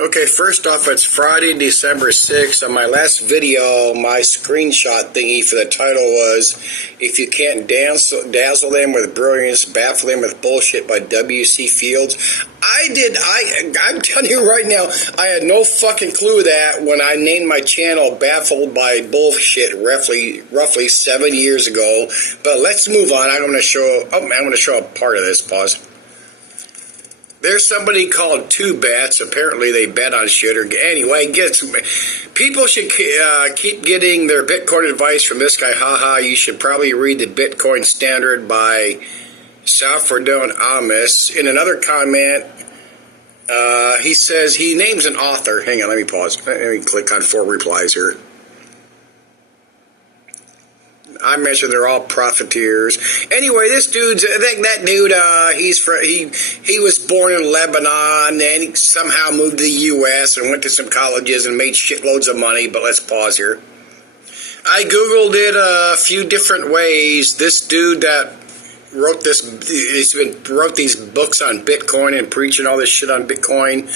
Okay, first off, it's Friday, December 6th. On my last video, my screenshot thingy for the title was, "If you can't dazzle them with brilliance, baffle them with bullshit" by W.C. Fields. I'm telling you right now, I had no fucking clue that when I named my channel Baffled by Bullshit roughly 7 years ago. But let's move on. I'm going to show a part of this. Pause. There's somebody called Two Bats. Apparently they bet on shit. Or anyway, people should keep getting their Bitcoin advice from this guy. Haha, you should probably read the Bitcoin Standard by Salvador Amis. In another comment, he says, he names an author. Hang on, let me pause. Let me click on 4 replies here. I mentioned they're all profiteers. Anyway, this dude's, I think that dude, he was born in Lebanon, and he somehow moved to the U.S. and went to some colleges and made shitloads of money, but let's pause here. I Googled it a few different ways. This dude that wrote these books on Bitcoin and preaching all this shit on Bitcoin,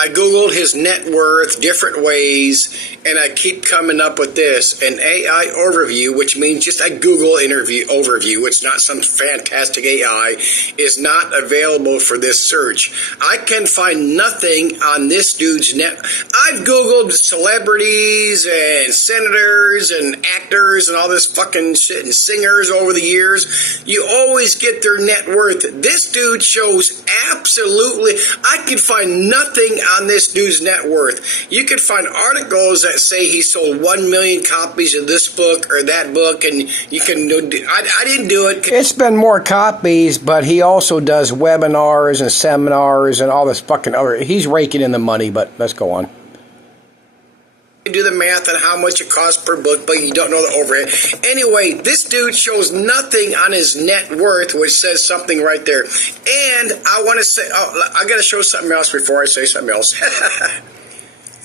I Googled his net worth different ways, and I keep coming up with this, an AI overview, which means just a Google overview. It's not some fantastic AI, is not available for this search. I can find nothing on this dude's net. I've Googled celebrities and senators and actors and all this fucking shit and singers over the years. You always get their net worth. This dude shows absolutely, I can find nothing on this dude's net worth. You could find articles that say he sold 1 million copies of this book or that book, and you can, I didn't do it. It's been more copies, but he also does webinars and seminars and all this fucking other, he's raking in the money, but let's go on. Do the math on how much it costs per book, but you don't know the overhead. Anyway, this dude shows nothing on his net worth, which says something right there. And I want to say, I got to show something else before I say something else.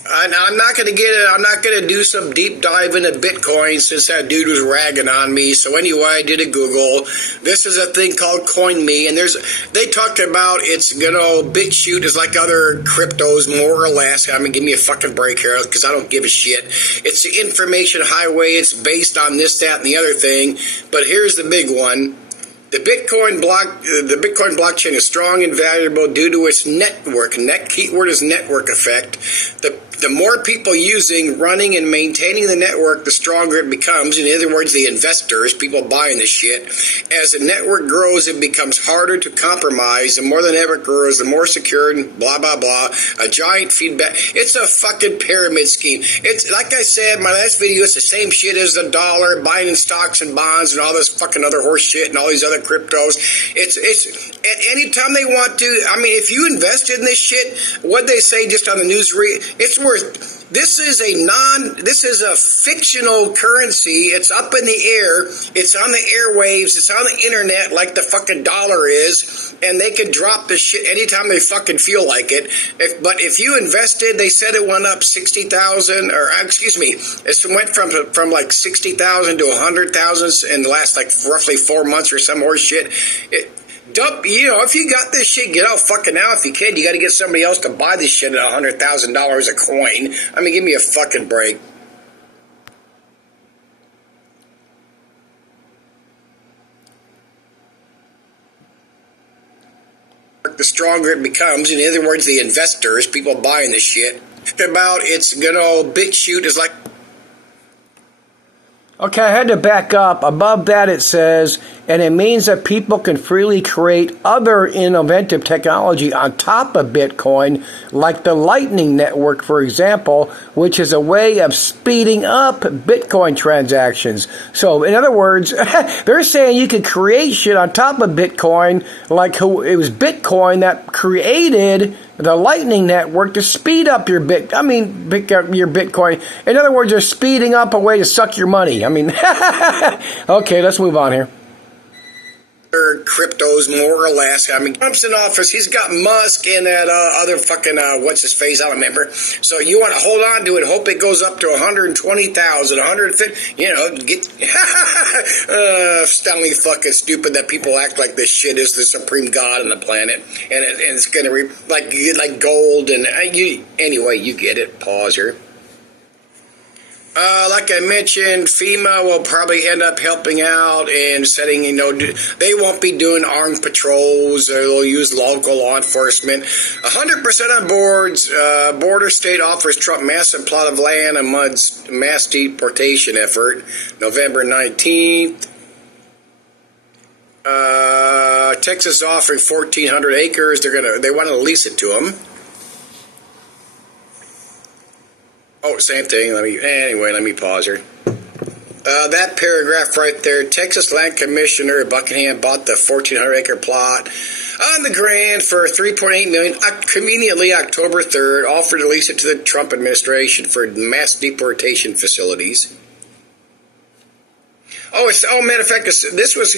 I'm not going to get it. I'm not going to do some deep dive into Bitcoin since that dude was ragging on me. So anyway, I did a Google. This is a thing called CoinMe, and they talked about it's BitChute is like other cryptos, more or less. I mean, give me a fucking break here because I don't give a shit. It's the information highway. It's based on this, that, and the other thing. But here's the big one. The Bitcoin blockchain is strong and valuable due to its network. Keyword is network effect. The more people using, running, and maintaining the network, the stronger it becomes. In other words, the investors, people buying the shit. As the network grows, it becomes harder to compromise. The more the network grows, the more secure and blah, blah, blah. A giant feedback. It's a fucking pyramid scheme. It's, like I said in my last video, it's the same shit as the dollar, buying in stocks and bonds and all this fucking other horse shit and all these other cryptos. It's at any time they want to. I mean, if you invested in this shit, what they say just on the news it's worth. This is a fictional currency. It's up in the air. It's on the airwaves. It's on the internet like the fucking dollar is, and they can drop the shit anytime they fucking feel like it. But if you invested, they said it went up 60,000, or excuse me, it went from like 60,000 to 100,000 in the last like roughly 4 months or some more shit. If you got this shit, get out fucking out. If you can, you got to get somebody else to buy this shit at $100,000 a coin. I mean, give me a fucking break. The stronger it becomes. In other words, the investors, people buying this shit. About it's BitChute is like. Okay, I had to back up. Above that it says, and it means that people can freely create other innovative technology on top of Bitcoin, like the Lightning Network, for example, which is a way of speeding up Bitcoin transactions. So, in other words, they're saying you could create shit on top of Bitcoin, like it was Bitcoin that created the Lightning Network to speed up your Bitcoin. In other words, they're speeding up a way to suck your money. I mean, okay, let's move on here. or cryptos, more or less. I mean, Trump's in office. He's got Musk and that other fucking, what's his face? I don't remember. So you want to hold on to it, hope it goes up to 120,000, 150, get, astoundingly fucking stupid that people act like this shit is the supreme god on the planet. And it's going to, like gold and, anyway, you get it. Pause here. Like I mentioned, FEMA will probably end up helping out and setting, they won't be doing armed patrols. They'll use local law enforcement. 100% on boards. Border state offers Trump massive plot of land amidst mass deportation effort. November 19th. Texas offering 1,400 acres. They want to lease it to them. Oh, same thing. Let me pause here. That paragraph right there, Texas Land Commissioner Buckingham bought the 1,400-acre plot on the Grand for $3.8 million. Conveniently, October 3rd, offered to lease it to the Trump administration for mass deportation facilities. Matter of fact, this was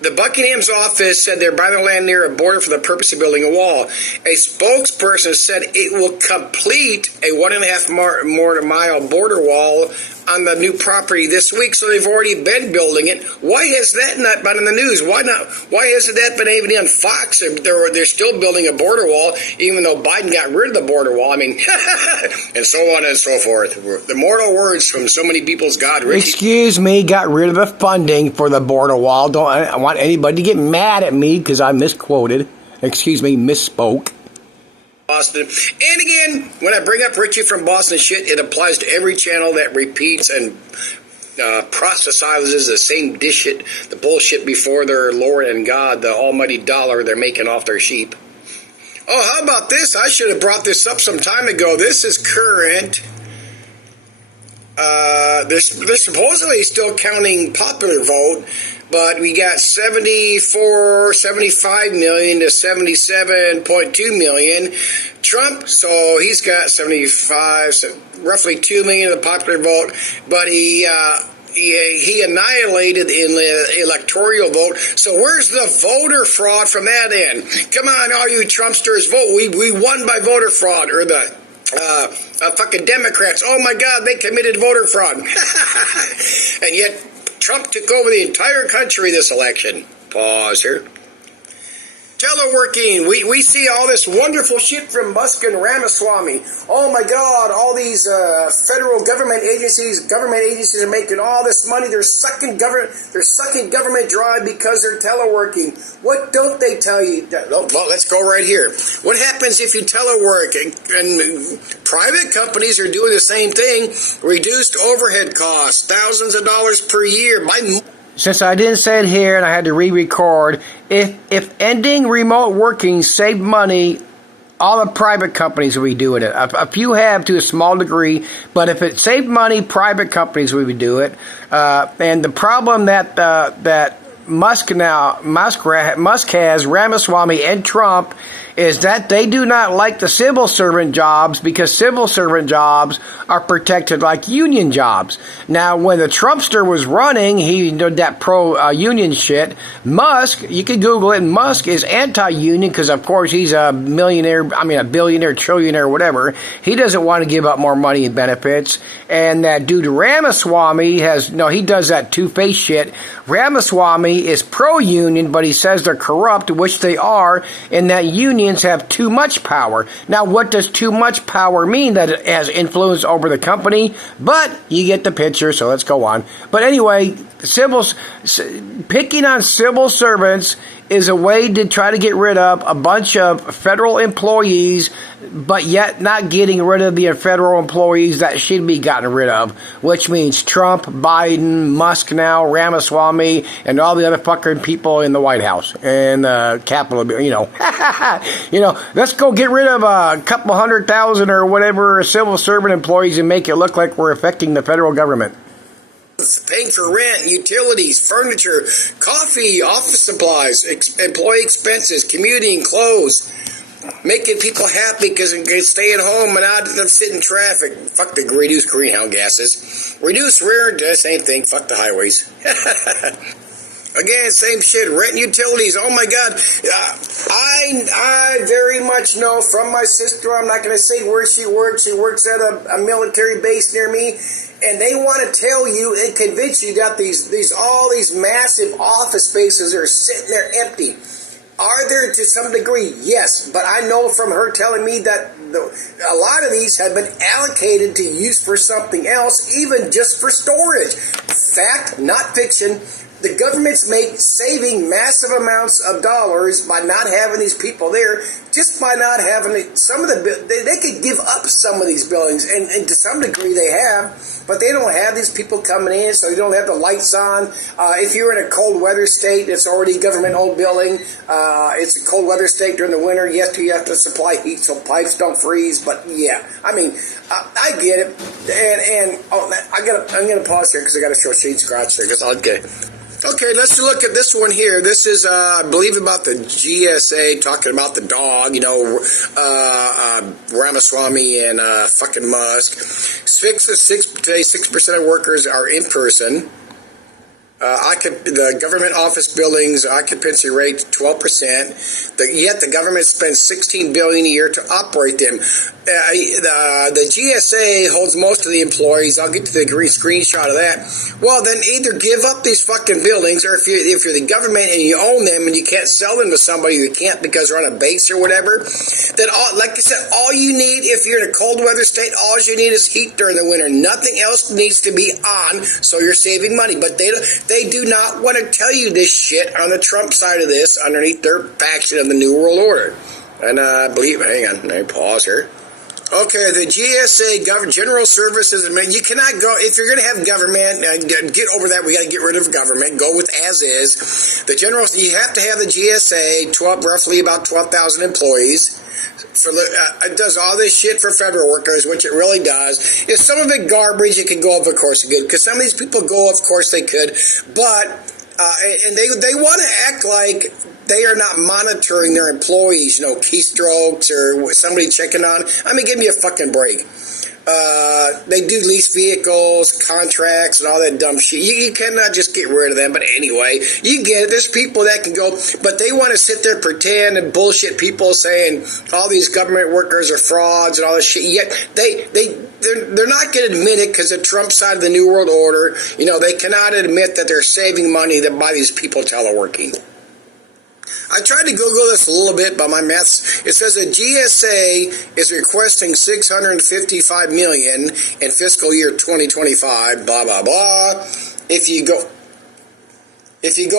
the Buckingham's office said they're buying the land near a border for the purpose of building a wall. A spokesperson said it will complete a 1.5 mile border wall on the new property this week. So they've already been building it. Why has that not been in the news? Why not? Why hasn't that been even on Fox? They're still building a border wall, even though Biden got rid of the border wall. I mean, and so on and so forth. The mortal words from so many people's God. Richie. Excuse me, got rid of the funding for the border wall. I want anybody to get mad at me because I misquoted. Excuse me, misspoke. Boston. And again, when I bring up Richie from Boston shit, it applies to every channel that repeats and proselytizes the same shit, the bullshit before their Lord and God, the almighty dollar they're making off their sheep. Oh, how about this? I should have brought this up some time ago. This is current. They're supposedly still counting popular vote, but we got 75 million to 77.2 million. Trump, so he's got 75, so roughly 2 million of the popular vote, but he annihilated in the electoral vote. So where's the voter fraud from that end? Come on, all you Trumpsters, vote. We won by voter fraud, or the fucking Democrats. Oh my God, they committed voter fraud. And yet Trump took over the entire country this election. Pause here. Teleworking. We see all this wonderful shit from Musk and Ramaswamy. Oh my God, all these federal government agencies are making all this money. They're sucking government dry because they're teleworking. What don't they tell you? Well, let's go right here. What happens if you telework? And private companies are doing the same thing. Reduced overhead costs, thousands of dollars per year. Since I didn't say it here and I had to re-record, if ending remote working saved money, all the private companies will be doing it. A few have to a small degree, but if it saved money, private companies would do it. And the problem that Musk has, Ramaswamy and Trump, is that they do not like the civil servant jobs because civil servant jobs are protected like union jobs. Now, when the Trumpster was running, he did that pro-union shit. Musk, you can Google it, Musk is anti-union because, of course, he's a billionaire, trillionaire, whatever. He doesn't want to give up more money and benefits. And that dude Ramaswamy he does that two-faced shit. Ramaswamy is pro-union, but he says they're corrupt, which they are, and that unions have too much power. Now, what does too much power mean? That it has influence over the company? But you get the picture, so let's go on. But anyway, picking on civil servants is a way to try to get rid of a bunch of federal employees, but yet not getting rid of the federal employees that should be gotten rid of, which means Trump, Biden, Musk now, Ramaswamy, and all the other fucking people in the White House and the Capitol, let's go get rid of a couple 100,000 or whatever civil servant employees and make it look like we're affecting the federal government. Paying for rent, utilities, furniture, coffee, office supplies, employee expenses, commuting, clothes, making people happy because they can stay at home and not sit in traffic. Fuck the reduce greenhouse gases. Reduce rear, same thing. Fuck the highways. Again, same shit. Rent, utilities. Oh my God. I very much know from my sister. I'm not going to say where she works. She works at a military base near me, and they want to tell you and convince you that all these massive office spaces are sitting there empty. Are there to some degree? Yes, but I know from her telling me that a lot of these have been allocated to use for something else, even just for storage. Fact, not fiction. The government's saving massive amounts of dollars by not having these people there, just by not having they could give up some of these buildings, and to some degree they have, but they don't have these people coming in, so they don't have the lights on. If you're in a cold weather state, it's already government-owned building. It's a cold weather state during the winter. Yes, you have to supply heat so pipes don't freeze, but yeah, I mean, I get it. And I'm gonna pause here because I got to show Shane Scratch here because I'll get. Okay, let's look at this one here. This is, I believe, about the GSA, talking about the dog, Ramaswamy and fucking Musk. 6% of workers are in person. The government office buildings occupancy rate 12%. Yet the government spends $16 billion a year to operate them. The GSA holds most of the employees. I'll get to the green screenshot of that. Well, then either give up these fucking buildings, or if you're the government and you own them and you can't sell them to somebody who can't because they're on a base or whatever, then like I said, all you need, if you're in a cold weather state, all you need is heat during the winter. Nothing else needs to be on, so you're saving money. But they do not want to tell you this shit on the Trump side of this, underneath their faction of the New World Order. And I believe, hang on, let me pause here. Okay, the GSA, General Services, you cannot go, if you're going to have government, get over that, we got to get rid of government, go with as is. You have to have the GSA, roughly about 12,000 employees. It does all this shit for federal workers, which it really does. If some of it garbage, it could go up, of course it could, because some of these people go, of course they could, but, and they want to act like they are not monitoring their employees, keystrokes or somebody checking on. I mean, give me a fucking break. They do lease vehicles, contracts, and all that dumb shit. You cannot just get rid of them. But anyway, you get it. There's people that can go, but they want to sit there, pretend, and bullshit people saying all these government workers are frauds and all this shit. Yet they're not going to admit it because the Trump side of the New World Order, they cannot admit that they're saving money by these people teleworking. I tried to Google this a little bit by my maths. It says that GSA is requesting $655 million in fiscal year 2025. Blah blah blah. If you go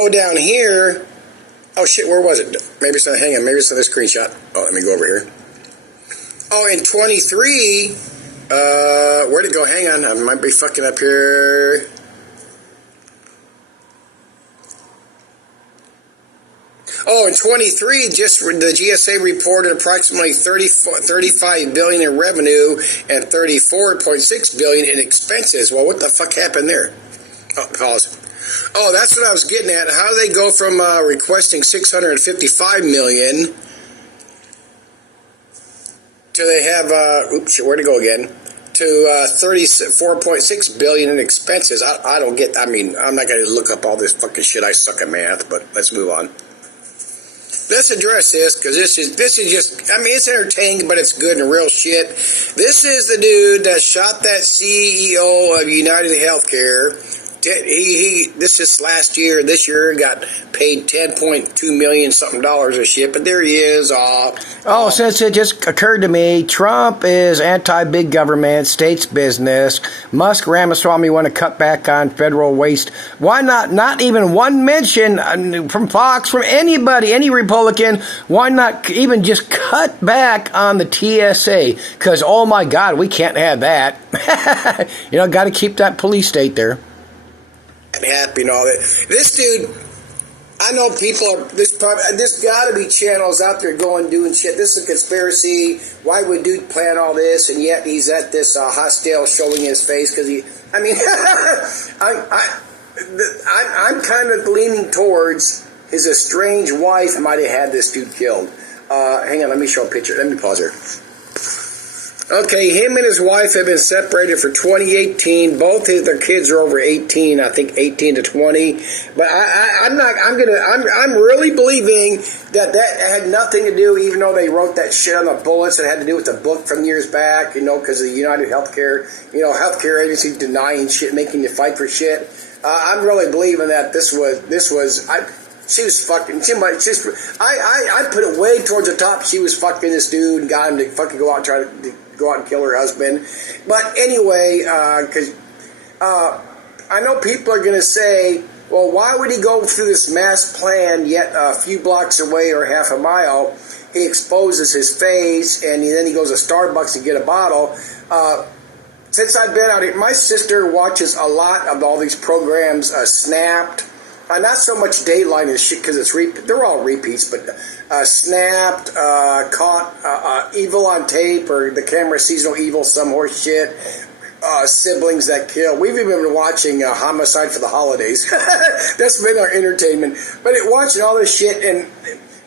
down here, oh shit, where was it? Maybe it's not. Hang on, maybe it's not a screenshot. Oh, let me go over here. Oh, in 23, where'd it go? Hang on, I might be fucking up here. Oh, in 23, just the GSA reported approximately $35 billion in revenue and $34.6 billion in expenses. Well, what the fuck happened there? Oh, pause. Oh, that's what I was getting at. How do they go from requesting $655 million to they have where'd it go again? To $34.6 billion in expenses. I don't get. I mean, I'm not going to look up all this fucking shit. I suck at math, but let's move on. Let's address this because this is just, I mean, it's entertaining, but it's good and real shit. This is the dude that shot that CEO of United Healthcare. This is last year. This year got paid $10.2 million something dollars of shit, but there he is. Since it just occurred to me, Trump is anti-big government, states business. Musk, Ramaswamy want to cut back on federal waste. Why not even one mention from Fox, from anybody, any Republican? Why not even just cut back on the TSA? Because, oh my God, we can't have that. Got to keep that police state there. Happy and all that. This dude, I know people. There's got to be channels out there doing shit. This is a conspiracy. Why would dude plan all this? And yet he's at this hostel showing his face because he. I mean, I'm kind of leaning towards his estranged wife might have had this dude killed. Hang on, let me show a picture. Let me pause here. Okay, him and his wife have been separated for 2018. Both their kids are over 18, I think 18 to 20. But I'm really believing that had nothing to do, even though they wrote that shit on the bullets, it had to do with the book from years back, because of the United Healthcare, healthcare agency denying shit, making you fight for shit. I'm really believing that this was. She was fucking. I put it way towards the top. She was fucking this dude and got him to fucking go out and try to go out and kill her husband. But anyway, because I know people are going to say, well, why would he go through this mass plan yet a few blocks away or half a mile? He exposes his face and then he goes to Starbucks to get a bottle. Since I've been out here, my sister watches a lot of all these programs, Snapped. Not so much Dateline and shit because they're all repeats, but Snapped, Caught, Evil on Tape, or The Camera Sees No Evil, some horse shit, Siblings That Kill. We've even been watching Homicide for the Holidays. That's been our entertainment. But watching all this shit, and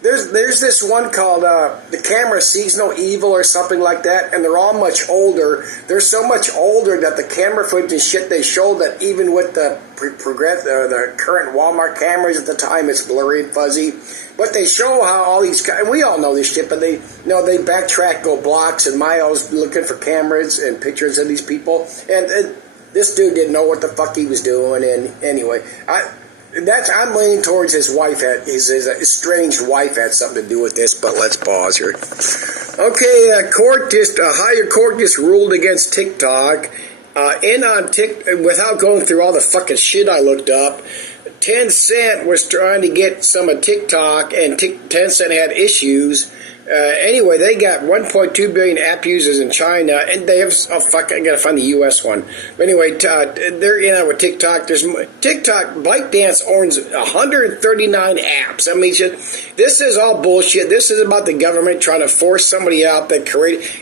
there's this one called The Camera Sees No Evil or something like that, and they're all much older. They're so much older that the camera footage and shit they show that even with the current Walmart cameras at the time, it's blurry and fuzzy. But they show how all these guys, and we all know this shit, but they backtrack, go blocks and miles looking for cameras and pictures of these people. And this dude didn't know what the fuck he was doing. And anyway, I'm leaning towards his wife. His estranged wife had something to do with this, but let's pause here. Okay, a higher court just ruled against TikTok. Without going through all the fucking shit I looked up, Tencent was trying to get some of TikTok, and Tencent had issues. Anyway, they got 1.2 billion app users in China, and they have, I gotta find the US one. But anyway, they're in with TikTok. TikTok, ByteDance owns 139 apps. I mean, this is all bullshit. This is about the government trying to force somebody out that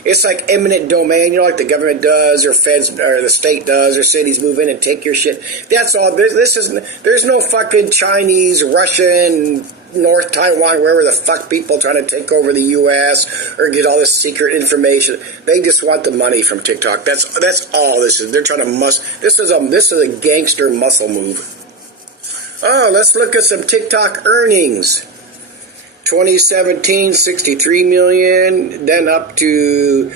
it's like eminent domain, like the government does, or feds, or the state does, or cities move in and take your shit. That's all. There's no fucking Chinese, Russian, North Taiwan, wherever the fuck people trying to take over the U.S. or get all this secret information. They just want the money from TikTok. That's all this is. They're trying to This is a gangster muscle move. Oh, let's look at some TikTok earnings. 2017, 63 million, then up to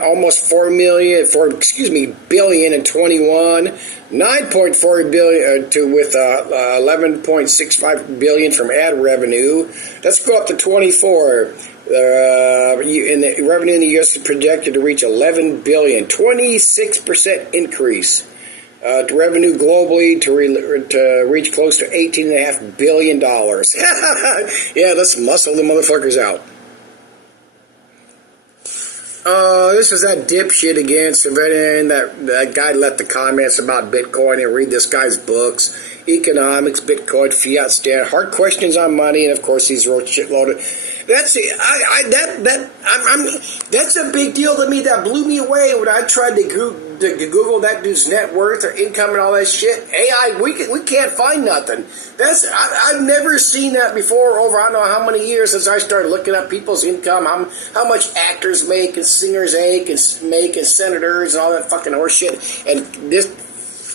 almost 4 billion in 21, 9.4 billion with 11.65 billion from ad revenue. Let's go up to 24. The revenue in the U.S. is projected to reach 11 billion, 26% increase. Revenue globally to reach close to $18.5 billion. Yeah, let's muscle the motherfuckers out. This is that dipshit again. That guy left the comments about Bitcoin and read this guy's books. Economics, Bitcoin, fiat standard, hard questions on money, and of course he's wrote shitload of. That's it. That's a big deal to me. That blew me away when I tried to Google that dude's net worth or income and all that shit. AI, we can't find nothing. I've never seen that before. Over I don't know how many years since I started looking up people's income, how much actors make and singers make and senators and all that fucking horse shit. And this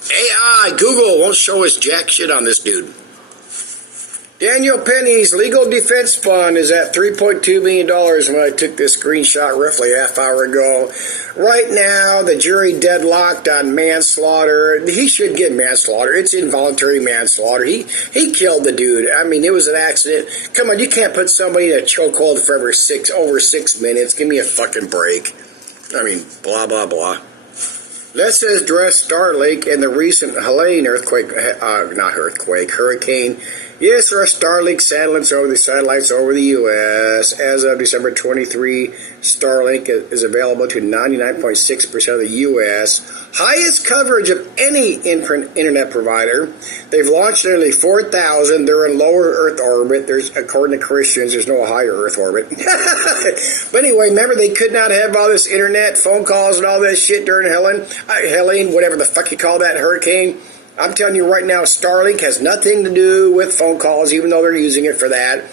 AI, Google won't show us jack shit on this dude. Daniel Penny's legal defense fund is at $3.2 million when I took this screenshot roughly a half hour ago. Right now, the jury deadlocked on manslaughter. He should get manslaughter. It's involuntary manslaughter. He killed the dude. I mean, it was an accident. Come on, you can't put somebody in a chokehold for over 6 minutes. Give me a fucking break. I mean, blah, blah, blah. Let's address Starlink and the recent Helene hurricane. Yes, there are Starlink satellites over the U.S. As of December 23, Starlink is available to 99.6% of the U.S. Highest coverage of any internet provider. They've launched nearly 4,000. They're in lower Earth orbit. According to Christians, there's no higher Earth orbit. But anyway, remember they could not have all this internet, phone calls, and all that shit during Helene, whatever the fuck you call that hurricane. I'm telling you right now, Starlink has nothing to do with phone calls, even though they're using it for that,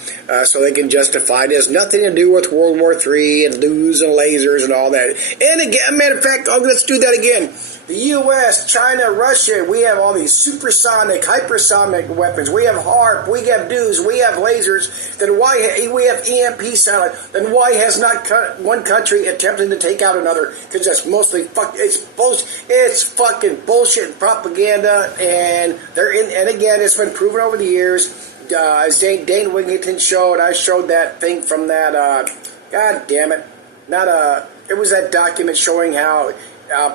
so they can justify it. It has nothing to do with World War III and losing lasers and all that. And again, matter of fact, let's do that again. The U.S., China, Russia, we have all these supersonic, hypersonic weapons. We have HARP, we have DEWs, we have lasers. Then why we have EMP satellite? Then why has not one country attempted to take out another? Because that's mostly it's fucking bullshit and propaganda. And and again, it's been proven over the years. As Dane Wigington showed, I showed that thing from that. God damn it! It was that document showing how.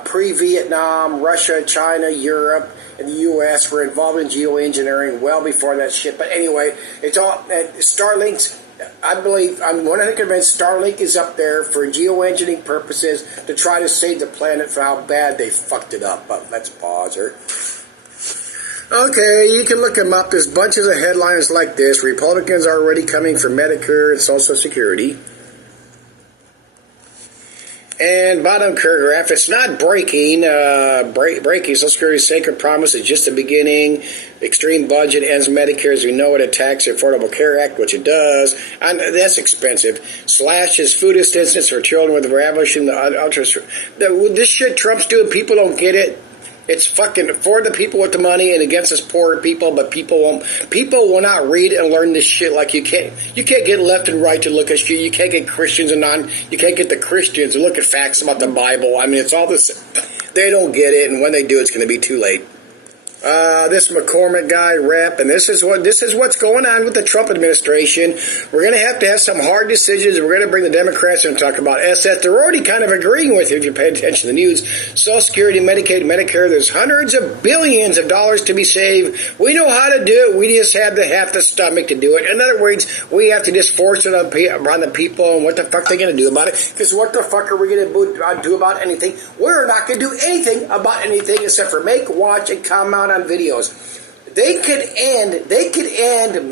Pre-Vietnam, Russia, China, Europe, and the U.S. were involved in geoengineering well before that shit. But anyway, it's all Starlink's. I believe I'm 100% convinced Starlink is up there for geoengineering purposes to try to save the planet for how bad they fucked it up. But let's pause here. Okay, you can look them up. There's bunches of headlines like this. Republicans are already coming for Medicare and Social Security. And bottom paragraph, it's not breaking. Breaking Social Security's sacred promise is just the beginning. Extreme budget ends Medicare as we know it, attacks the Affordable Care Act, which it does. And that's expensive. Slashes food assistance for children with ravishing this shit Trump's doing, people don't get it. It's fucking for the people with the money and against us poor people, but people will not read and learn this shit like you can't get left and right to look at shit. You can't get Christians you can't get the Christians to look at facts about the Bible. I mean, it's all this. They don't get it, and when they do, it's going to be too late. This McCormick guy, rep, and this is what's going on with the Trump administration. We're going to have some hard decisions. We're going to bring the Democrats in and talk about that they're already kind of agreeing with if you pay attention to the news. Social Security, Medicaid, Medicare, there's hundreds of billions of dollars to be saved. We know how to do it. We just have the stomach to do it. In other words, we have to just force it on the people, and what the fuck are they going to do about it? Because what the fuck are we going to do about anything? We're not going to do anything about anything except for make, watch, and comment on videos. They could end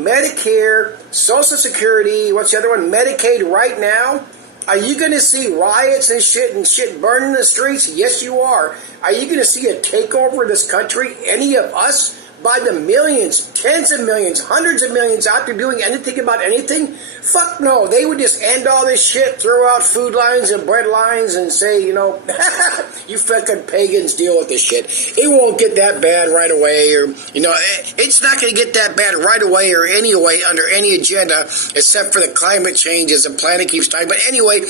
Medicare, Social Security, what's the other one? Medicaid right now. Are you going to see riots and shit burning the streets? Yes, you are. Are you going to see a takeover of this country? Any of us? By the millions, tens of millions, hundreds of millions out there doing anything about anything? Fuck no. They would just end all this shit, throw out food lines and bread lines and say, you fucking pagans deal with this shit. It won't get that bad right away, or, it's not going to get that bad right away or anyway under any agenda except for the climate change as the planet keeps dying. But anyway,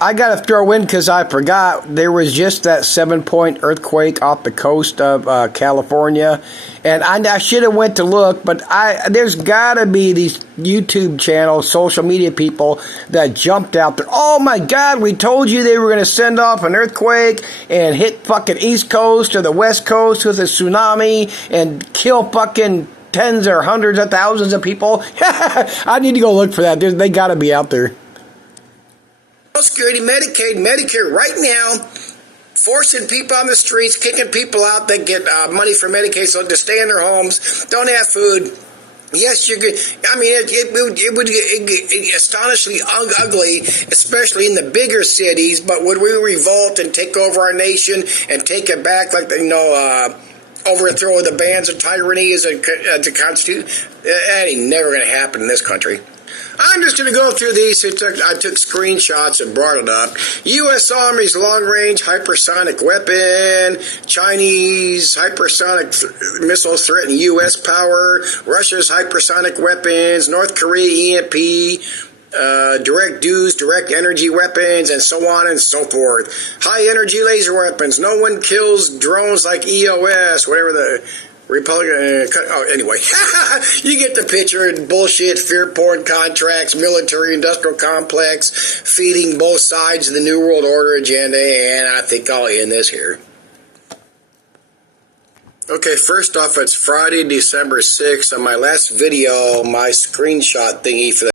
I got to throw in because I forgot there was just that 7-point earthquake off the coast of California. And I should have went to look, but there's got to be these YouTube channels, social media people that jumped out there. Oh my God, we told you they were going to send off an earthquake and hit fucking East Coast or the West Coast with a tsunami and kill fucking tens or hundreds of thousands of people. I need to go look for that. They got to be out there. Social Security, Medicaid, Medicare right now. Forcing people on the streets, kicking people out that get money for Medicaid so to stay in their homes, don't have food. Yes, you're good. I mean, it would get astonishingly ugly, especially in the bigger cities. But would we revolt and take over our nation and take it back like overthrow the bands of tyranny as a constitution? That ain't never going to happen in this country. I'm just going to go through these. I took screenshots and brought it up. U.S. Army's long-range hypersonic weapon. Chinese hypersonic missiles threaten U.S. power. Russia's hypersonic weapons. North Korea EMP. Direct DEWs, direct energy weapons, and so on and so forth. High-energy laser weapons. No one kills drones like EOS, whatever the... Republican, anyway, you get the picture. Bullshit, fear porn contracts, military industrial complex, feeding both sides of the New World Order agenda, and I think I'll end this here. Okay, first off, it's Friday, December 6th. On my last video, my screenshot thingy for the